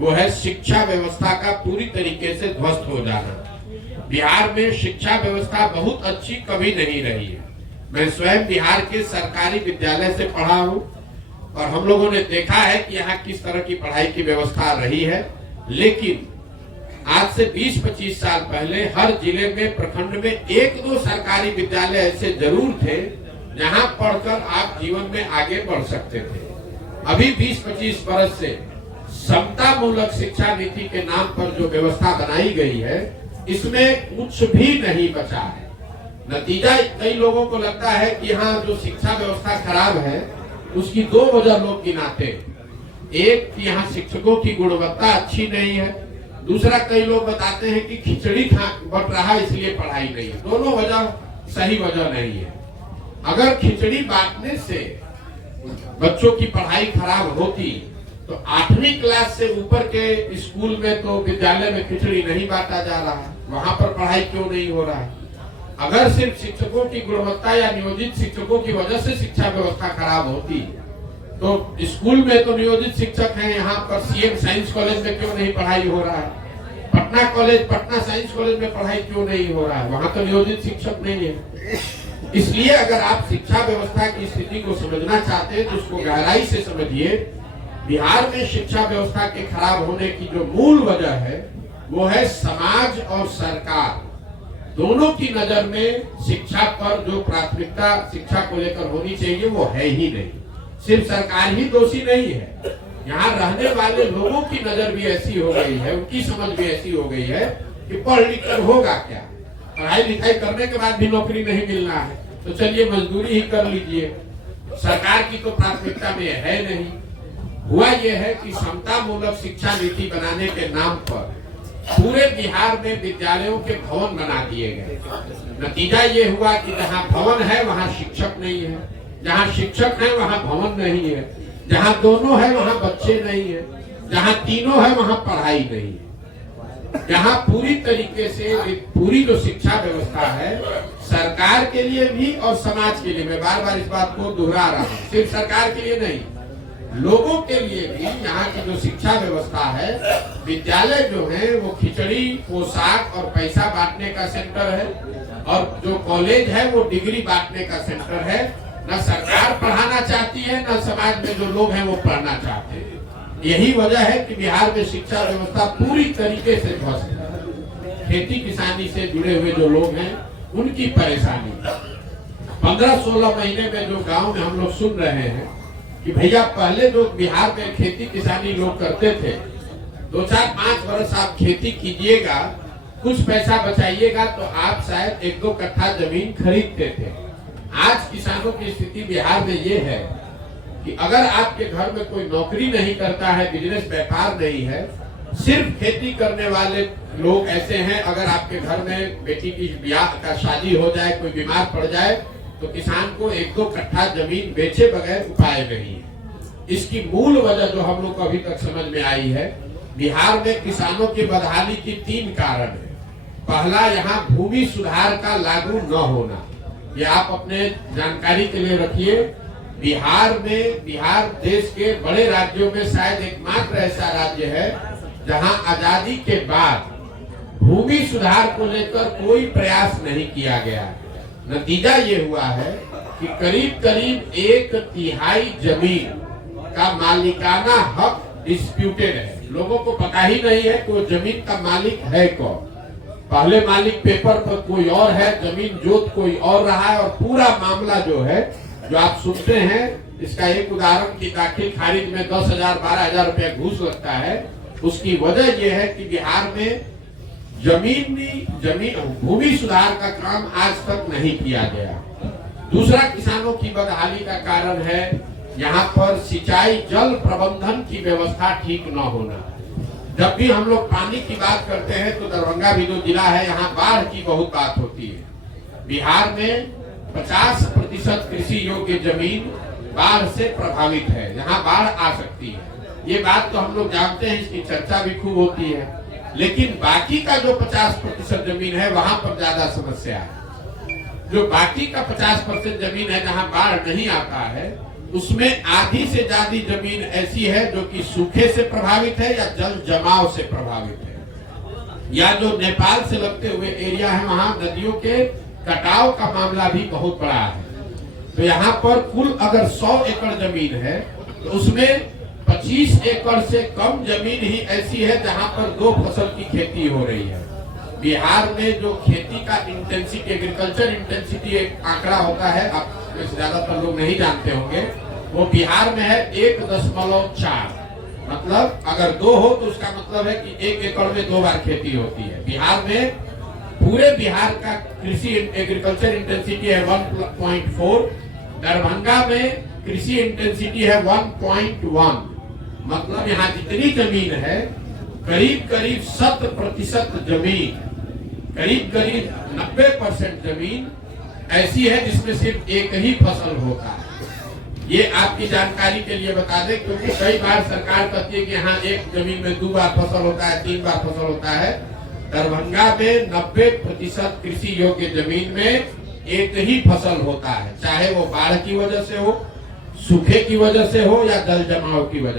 वो है शिक्षा व्यवस्था का पूरी तरीके से ध्वस्त हो जाना। बिहार में शिक्षा व्यवस्था बहुत अच्छी कभी नहीं रही है। मैं स्वयं बिहार के सरकारी विद्यालय से पढ़ा हूँ और हम लोगों ने देखा है कि यहाँ किस तरह की पढ़ाई की व्यवस्था रही है। लेकिन आज से 20-25 साल पहले हर जिले में, प्रखंड में 1-2 सरकारी विद्यालय ऐसे जरूर थे जहाँ पढ़कर आप जीवन में आगे बढ़ सकते थे। अभी 20-25 वर्ष से समता मूलक शिक्षा नीति के नाम पर जो व्यवस्था बनाई गई है, इसमें कुछ भी नहीं बचा है। नतीजा कई लोगों को लगता है कि यहाँ जो शिक्षा व्यवस्था खराब है उसकी 2 वजह लोग गिनाते हैं। एक, यहाँ शिक्षकों की गुणवत्ता अच्छी नहीं है। दूसरा, कई लोग बताते हैं कि खिचड़ी बट रहा इसलिए पढ़ाई नहीं है। दोनों वजह सही वजह नहीं है। अगर खिचड़ी बांटने से बच्चों की पढ़ाई खराब होती तो 8वीं क्लास से ऊपर के स्कूल में तो विद्यालय में खिचड़ी नहीं बांटा जा रहा है, वहां पर पढ़ाई क्यों नहीं हो रहा है? अगर सिर्फ शिक्षकों की गुणवत्ता या नियोजित शिक्षकों की वजह से शिक्षा व्यवस्था खराब होती तो स्कूल में तो नियोजित शिक्षक हैं, यहाँ पर सीएम साइंस कॉलेज में क्यों नहीं पढ़ाई हो रहा है? पटना साइंस कॉलेज में पढ़ाई क्यों नहीं हो रहा है? वहां तो नियोजित शिक्षक नहीं है। इसलिए अगर आप शिक्षा व्यवस्था की स्थिति को समझना चाहते हैं तो उसको गहराई से समझिए। बिहार में शिक्षा व्यवस्था के खराब होने की जो मूल वजह है वो है समाज और सरकार दोनों की नजर में शिक्षा पर जो प्राथमिकता शिक्षा को लेकर होनी चाहिए वो है ही नहीं। सिर्फ सरकार ही दोषी नहीं है, यहाँ रहने वाले लोगों की नजर भी ऐसी हो गई है, उनकी समझ भी ऐसी हो गई है कि पढ़ लिख कर होगा क्या, पढ़ाई लिखाई करने के बाद भी नौकरी नहीं मिलना है तो चलिए मजदूरी ही कर लीजिए, सरकार की तो प्राथमिकता में है नहीं। हुआ यह है कि समता मूलक शिक्षा नीति बनाने के नाम पर पूरे बिहार में विद्यालयों के भवन बना दिए गए। नतीजा ये हुआ कि जहाँ भवन है वहाँ शिक्षक नहीं है, जहाँ शिक्षक है वहाँ भवन नहीं है, जहाँ दोनों है वहाँ बच्चे नहीं है, जहाँ तीनों है वहाँ पढ़ाई नहीं है। जहाँ पूरी तरीके से पूरी जो शिक्षा व्यवस्था है सरकार के लिए भी और समाज के लिए, मैं बार बार इस बात को दोहरा रहा हूँ, सिर्फ सरकार के लिए नहीं, लोगों के लिए भी यहाँ की जो शिक्षा व्यवस्था है, विद्यालय जो है वो खिचड़ी, पोशाक और पैसा बांटने का सेंटर है और जो कॉलेज है वो डिग्री बांटने का सेंटर है। न सरकार पढ़ाना चाहती है, न समाज में जो लोग हैं वो पढ़ना चाहते हैं। यही वजह है कि बिहार में शिक्षा व्यवस्था पूरी तरीके से ध्वस्त है। खेती किसानी से जुड़े हुए जो लोग हैं उनकी परेशानी 15-16 महीने में जो गाँव में हम लोग सुन रहे हैं कि भैया पहले जो बिहार में खेती किसानी लोग करते थे, 2-4-5 वर्ष आप खेती कीजिएगा, कुछ पैसा बचाइएगा तो आप शायद 1-2 कट्ठा जमीन खरीदते थे। आज किसानों की स्थिति बिहार में ये है कि अगर आपके घर में कोई नौकरी नहीं करता है, बिजनेस व्यापार नहीं है, सिर्फ खेती करने वाले लोग ऐसे हैं, अगर आपके घर में बेटी की ब्याह का शादी हो जाए, कोई बीमार पड़ जाए तो किसान को 1-2 कट्ठा जमीन बेचे बगैर उपाय नहीं है। इसकी मूल वजह जो हम लोग को अभी तक समझ में आई है, बिहार में किसानों की बदहाली की 3 कारण है। पहला, यहाँ भूमि सुधार का लागू न होना, ये आप अपने जानकारी के लिए रखिए। बिहार देश के बड़े राज्यों में शायद एकमात्र ऐसा राज्य है जहाँ आजादी के बाद भूमि सुधार को लेकर कोई प्रयास नहीं किया गया। नतीजा ये हुआ है कि करीब 1/3 जमीन का मालिकाना हक डिस्प्यूटेड है। लोगों को पता ही नहीं है कि वो जमीन का मालिक है कौन। पहले मालिक पेपर पर कोई और है, जमीन जोत कोई और रहा है और पूरा मामला जो है जो आप सुनते हैं, इसका एक उदाहरण की दाखिल खारिज में 10,000-12,000 रुपया घूस लगता है। उसकी वजह यह है कि बिहार में भूमि सुधार का काम आज तक नहीं किया गया। दूसरा, किसानों की बदहाली का कारण है यहाँ पर सिंचाई जल प्रबंधन की व्यवस्था ठीक न होना। जब भी हम लोग पानी की बात करते हैं तो दरभंगा भी जो जिला है, यहाँ बाढ़ की बहुत बात होती है। बिहार में 50% कृषि योग्य जमीन बाढ़ से प्रभावित है, यहाँ बाढ़ आ सकती है। ये बात तो हम लोग जानते हैं, इसकी चर्चा भी खूब होती है। लेकिन बाकी का जो 50% जमीन है वहां पर ज्यादा समस्या है। जो बाकी का 50% जमीन है जहां बाढ़ नहीं आता है, उसमें आधी से ज्यादा जमीन ऐसी है जो कि सूखे से प्रभावित है या जल जमाव से प्रभावित है, या जो नेपाल से लगते हुए एरिया है वहां नदियों के कटाव का मामला भी बहुत बड़ा है। तो यहाँ पर कुल अगर 100 एकड़ जमीन है तो उसमें 25 एकड़ से कम जमीन ही ऐसी है जहाँ पर 2 फसल की खेती हो रही है। बिहार में जो खेती का इंटेंसिटी, एग्रीकल्चर इंटेंसिटी एक आंकड़ा होता है, आप ज्यादातर लोग नहीं जानते होंगे, वो बिहार में है 1.4। मतलब अगर 2 हो तो उसका मतलब है कि 1 एकड़ में 2 बार खेती होती है। बिहार में पूरे बिहार का कृषि एग्रीकल्चर इंटेंसिटी है 1.4, दरभंगा में कृषि इंटेंसिटी है 1.1। मतलब यहाँ जितनी जमीन है करीब करीब 100% जमीन, करीब करीब 90% जमीन ऐसी है जिसमें सिर्फ एक ही फसल होता है। ये आपकी जानकारी के लिए बता दें, क्योंकि कई बार सरकार कहती है कि यहाँ एक जमीन में 2 बार फसल होता है, 3 बार फसल होता है। दरभंगा में 90% कृषि योग्य जमीन में एक ही फसल होता है, चाहे वो बाढ़ की वजह से हो, सूखे की वजह से हो या जल जमाव की वजह